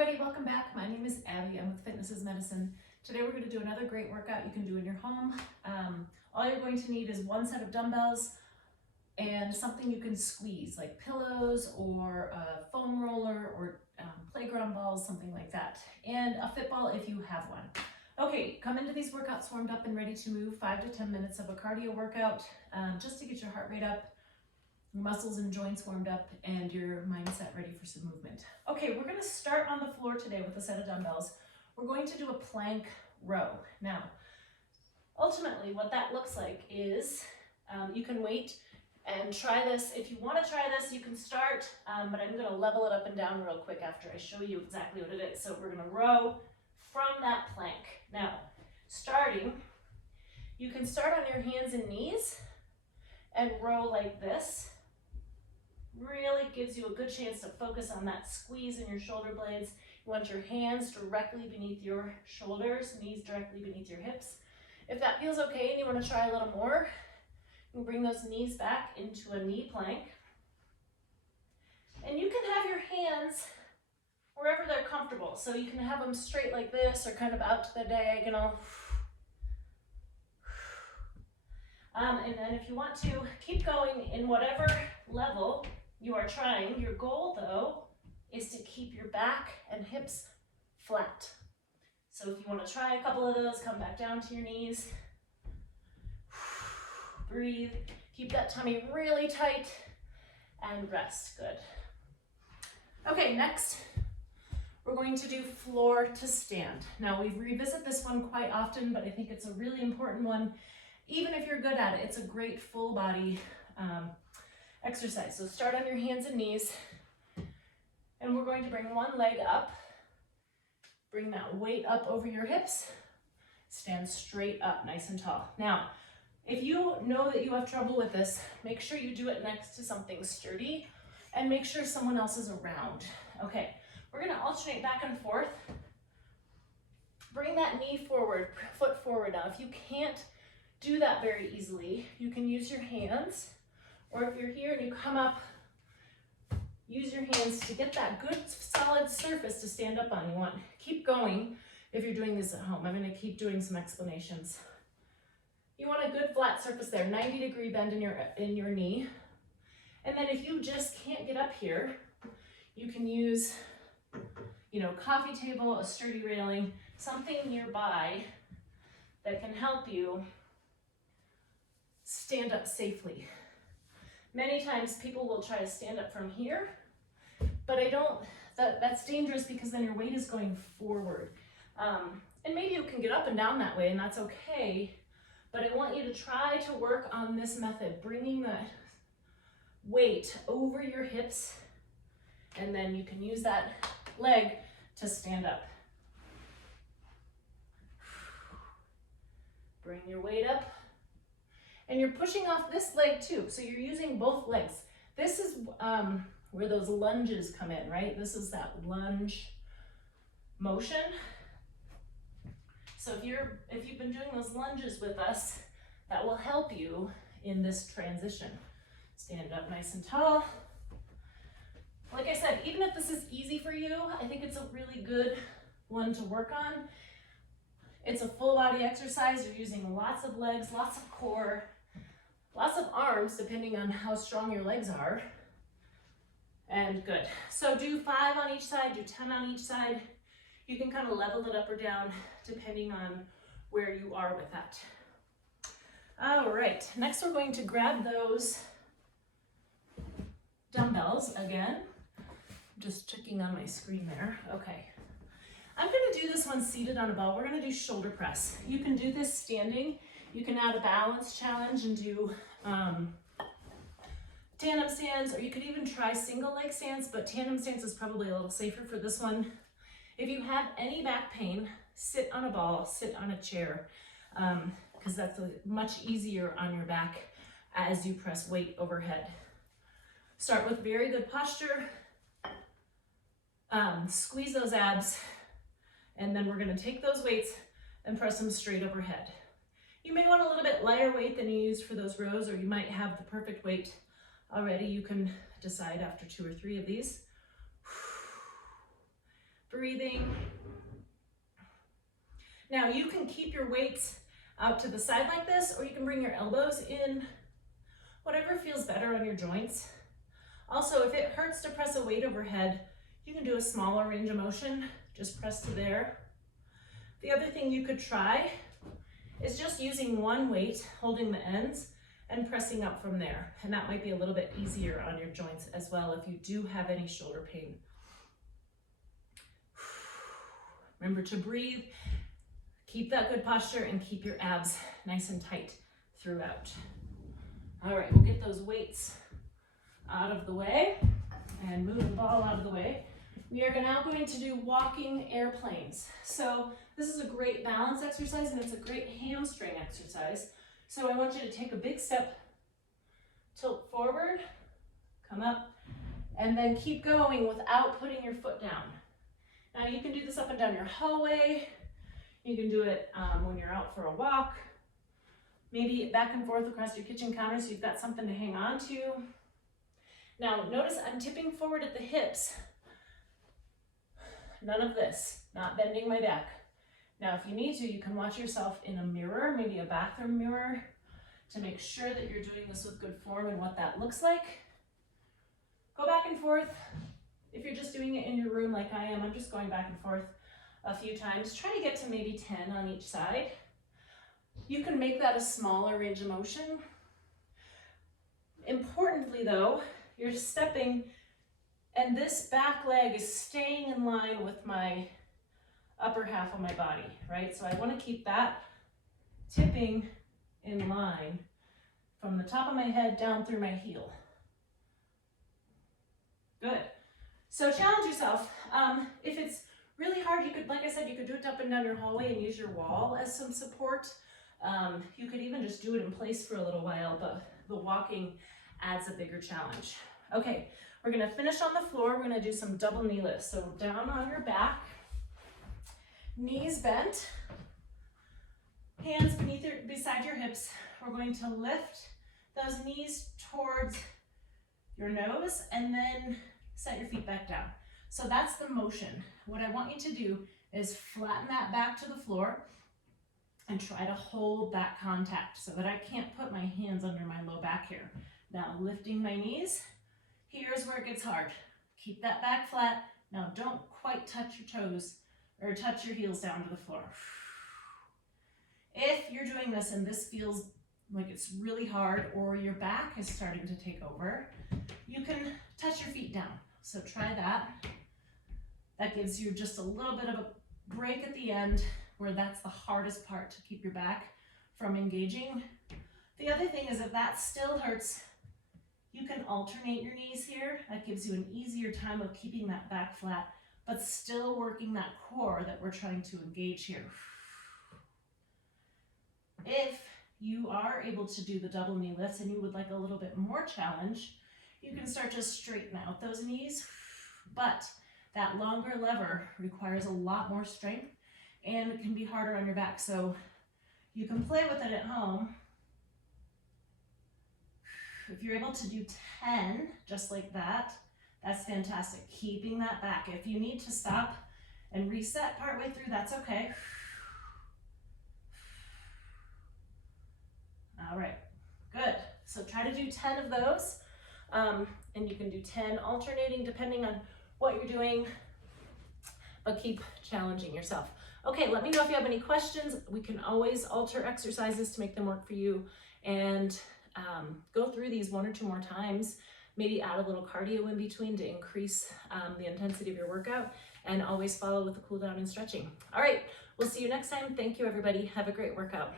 everybody, welcome back. My name is Abby. I'm with Fitness is Medicine. Today we're going to do another great workout you can do in your home. All you're going to need is one set of dumbbells and something you can squeeze, like pillows or a foam roller or playground balls, something like that. And a fit ball if you have one. Okay, come into these workouts warmed up and ready to move. 5 to 10 minutes of a cardio workout just to get your heart rate up, your muscles and joints warmed up, and your mindset ready for some movement. Okay, we're going to start on the floor today with a set of dumbbells. We're going to do a plank row. Now, ultimately what that looks like is you can wait and try this. If you want to try this, you can start, but I'm going to level it up and down real quick after I show you exactly what it is. So we're going to row from that plank. Now, starting, you can start on your hands and knees and row like this. Really gives you a good chance to focus on that squeeze in your shoulder blades. You want your hands directly beneath your shoulders, knees directly beneath your hips. If that feels okay and you want to try a little more, you can bring those knees back into a knee plank. And you can have your hands wherever they're comfortable. So you can have them straight like this or kind of out to the diagonal. And then if you want to keep going in whatever level you are trying, your goal though is to keep your back and hips flat. So if you want to try a couple of those, come back down to your knees. Breathe, keep that tummy really tight and rest. Good. Okay, next we're going to do floor to stand. Now we revisit this one quite often, but I think it's a really important one. Even if you're good at it, it's a great full body exercise. So start on your hands and knees, and we're going to bring one leg up. Bring that weight up over your hips. Stand straight up, nice and tall. Now, if you know that you have trouble with this, make sure you do it next to something sturdy and make sure someone else is around. Okay, we're gonna alternate back and forth. Bring that knee forward, foot forward. Now, if you can't do that very easily, you can use your hands, or if you're here and you come up, use your hands to get that good solid surface to stand up on. You want keep going if you're doing this at home. I'm going to keep doing some explanations. You want a good flat surface there, 90-degree bend in your knee. And then if you just can't get up here, you can use, coffee table, a sturdy railing, something nearby that can help you stand up safely. Many times people will try to stand up from here, but that's dangerous because then your weight is going forward. And maybe you can get up and down that way and that's okay, but I want you to try to work on this method, bringing the weight over your hips, and then you can use that leg to stand up. Bring your weight up. And you're pushing off this leg too, so you're using both legs. This is where those lunges come in, right? This is that lunge motion. So if you've been doing those lunges with us, that will help you in this transition. Stand up nice and tall. Like I said, even if this is easy for you, I think it's a really good one to work on. It's a full body exercise. You're using lots of legs, lots of core, lots of arms, depending on how strong your legs are. And good. So do 5 on each side, do 10 on each side. You can kind of level it up or down depending on where you are with that. All right, next we're going to grab those dumbbells again. I'm just checking on my screen there. Okay. I'm gonna do this one seated on a ball. We're gonna do shoulder press. You can do this standing. You can add a balance challenge and do tandem stands, or you could even try single leg stands, but tandem stands is probably a little safer for this one. If you have any back pain, sit on a ball, sit on a chair, because that's much easier on your back as you press weight overhead. Start with very good posture, squeeze those abs, and then we're gonna take those weights and press them straight overhead. You may want a little bit lighter weight than you used for those rows, or you might have the perfect weight already. You can decide after 2 or 3 of these. breathing. Now you can keep your weights out to the side like this, or you can bring your elbows in, whatever feels better on your joints. Also, if it hurts to press a weight overhead, you can do a smaller range of motion, just press to there. The other thing you could try is just using one weight, holding the ends, and pressing up from there. And that might be a little bit easier on your joints as well if you do have any shoulder pain. Remember to breathe, keep that good posture, and keep your abs nice and tight throughout. All right, we'll get those weights out of the way and move the ball out of the way. We are now going to do walking airplanes. So this is a great balance exercise, and it's a great hamstring exercise. So I want you to take a big step, tilt forward, come up, and then keep going without putting your foot down. Now you can do this up and down your hallway. You can do it when you're out for a walk. Maybe back and forth across your kitchen counter so you've got something to hang on to. Now notice I'm tipping forward at the hips. None of this, not bending my back. Now if you need to, you can watch yourself in a mirror, maybe a bathroom mirror, to make sure that you're doing this with good form and what that looks like. Go back and forth. If you're just doing it in your room like I am, I'm just going back and forth a few times. Try to get to maybe 10 on each side. You can make that a smaller range of motion. Importantly though, you're stepping and this back leg is staying in line with my upper half of my body, right? So I want to keep that tipping in line from the top of my head down through my heel. Good. So challenge yourself. If it's really hard, you could, like I said, you could do it up and down your hallway and use your wall as some support. You could even just do it in place for a little while, but the walking adds a bigger challenge. Okay, we're gonna finish on the floor. We're gonna do some double knee lifts. So down on your back, knees bent, hands beside your hips. We're going to lift those knees towards your nose and then set your feet back down. So that's the motion. What I want you to do is flatten that back to the floor and try to hold that contact so that I can't put my hands under my low back here. Now lifting my knees, here's where it gets hard. Keep that back flat. Now don't quite touch your toes or touch your heels down to the floor. If you're doing this and this feels like it's really hard or your back is starting to take over, you can touch your feet down. So try that. That gives you just a little bit of a break at the end where that's the hardest part to keep your back from engaging. The other thing is if that still hurts, you can alternate your knees here. That gives you an easier time of keeping that back flat, but still working that core that we're trying to engage here. If you are able to do the double knee lifts and you would like a little bit more challenge, you can start to straighten out those knees, but that longer lever requires a lot more strength and it can be harder on your back. So you can play with it at home. If you're able to do 10, just like that, that's fantastic. Keeping that back. If you need to stop and reset partway through, that's okay. All right, good. So try to do 10 of those. And you can do 10 alternating depending on what you're doing, but keep challenging yourself. Okay, let me know if you have any questions. We can always alter exercises to make them work for you and go through these 1 or 2 more times, maybe add a little cardio in between to increase the intensity of your workout, and always follow with the cool down and stretching. All right, we'll see you next time. Thank you, everybody. Have a great workout.